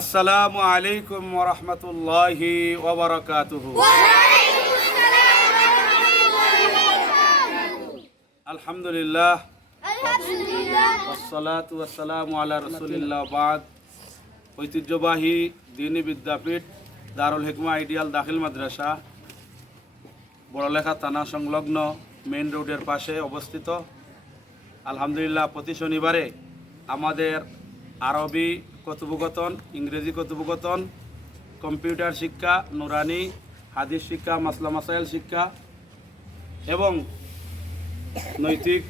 আসসালামু আলাইকুম ওয়া রাহমাতুল্লাহি ওয়া বারাকাতুহু। আলহামদুলিল্লাহ ওয়াসসালাতু ওয়াসসালামু আলা রাসূলিল্লাহ বাদ। ঐতিহ্যবাহী দ্বীনি বিদ্যাপীঠ দারুল হিকমা আইডিয়াল দাখিল মাদ্রাসা বড়লেখা থানা সংলগ্ন মেইন রোডের পাশে অবস্থিত। আলহামদুলিল্লাহ প্রতি শনিবারে আমাদের আরবি কথোপকথন, ইংরেজি কথোপকথন, কম্পিউটার শিক্ষা, নুরানি হাদিস শিক্ষা, মাসলা মাসাইল শিক্ষা এবং নৈতিক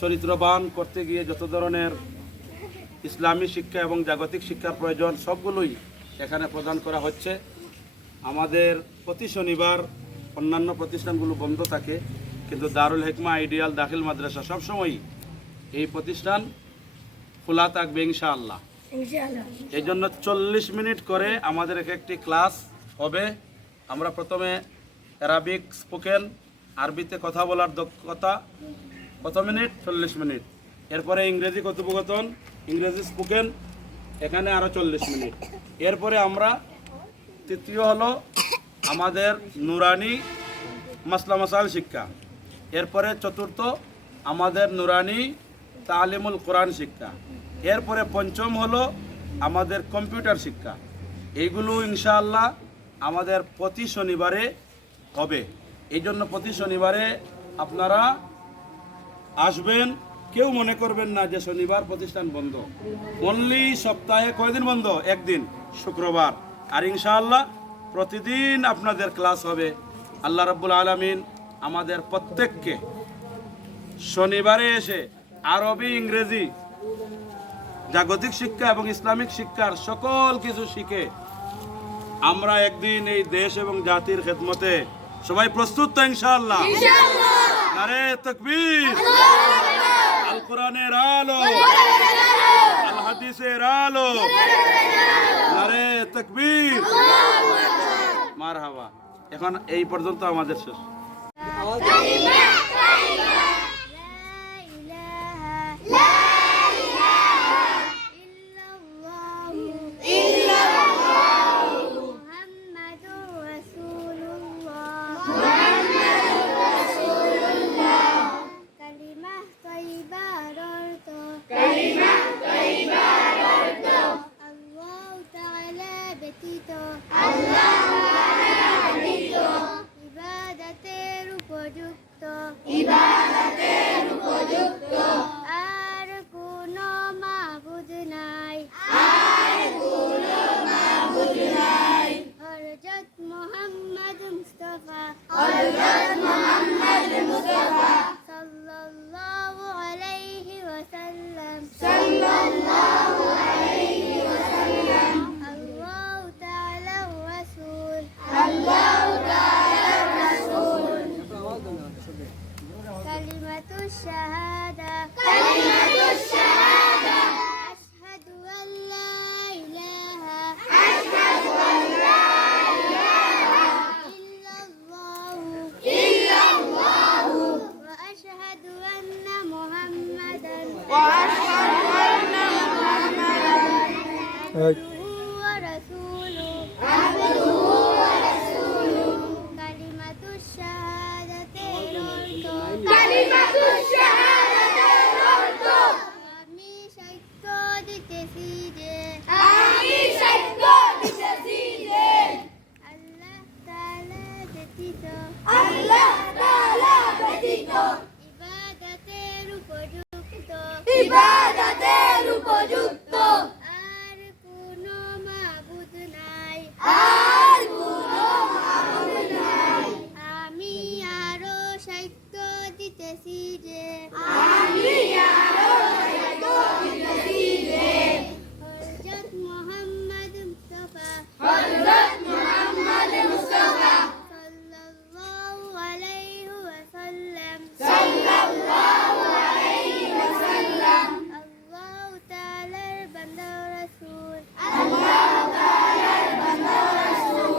চরিত্রবান করতে গিয়ে যত ধরনের ইসলামী শিক্ষা এবং জাগতিক শিক্ষার প্রয়োজন সবগুলোই এখানে প্রদান করা হচ্ছে। আমাদের প্রতি শনিবার অন্যান্য প্রতিষ্ঠানগুলো বন্ধ থাকে, কিন্তু দারুল হিকমা আইডিয়াল দাখিল মাদ্রাসা সবসময়ই এই প্রতিষ্ঠান খোলা থাকবে ইনশাআল্লাহ। এই জন্য 40 মিনিট করে আমাদের একটি ক্লাস হবে। আমরা প্রথমে অ্যারাবিক স্পোকেন, আরবিতে কথা বলার দক্ষতা কত মিনিট? 40 মিনিট। এরপরে ইংরেজি কথোপকথন, ইংরেজি স্পোকেন, এখানে আরও 40 মিনিট। এরপরে আমরা তৃতীয় হলো আমাদের নুরানি মাসলা মাসাইল শিক্ষা। এরপরে চতুর্থ আমাদের নুরানি তালিমুল কোরআন শিক্ষা। এরপরে পঞ্চম হলো আমাদের কম্পিউটার শিক্ষা। এইগুলো ইনশাআল্লাহ আমাদের প্রতি শনিবারে হবে। এই জন্য প্রতি শনিবারে আপনারা আসবেন। কেউ মনে করবেন না যে শনিবার প্রতিষ্ঠান বন্ধ। অনলি সপ্তাহে কয়দিন বন্ধ? একদিন, শুক্রবার। আর ইনশাআল্লাহ প্রতিদিন আপনাদের ক্লাস হবে। আল্লাহ রাব্বুল আলামিন আমাদের প্রত্যেককে শনিবারে এসে আরবি, ইংরেজি, জাগতিক শিক্ষা এবং ইসলামিক শিক্ষার সকল কিছু শিখে আমরা একদিন এই দেশ এবং জাতির খেদমতে সবাই প্রস্তুত তো ইনশাআল্লাহ? নারে তাকবীর, আল কোরআনের আলো, আল হাদিসের আলো, নারে তাকবীর, মারহাবা। এখন এই পর্যন্ত আমাদের শেষ।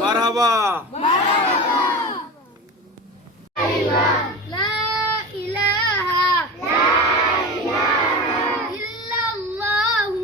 মারহাবা। ইল্লাল্লাহু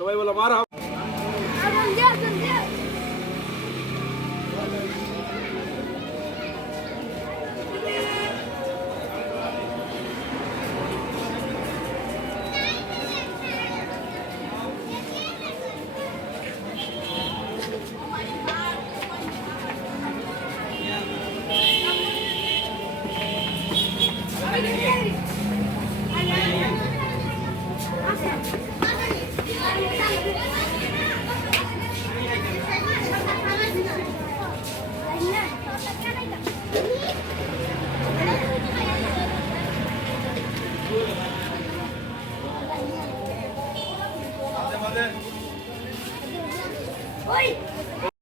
সবাই বলো মারহাবা।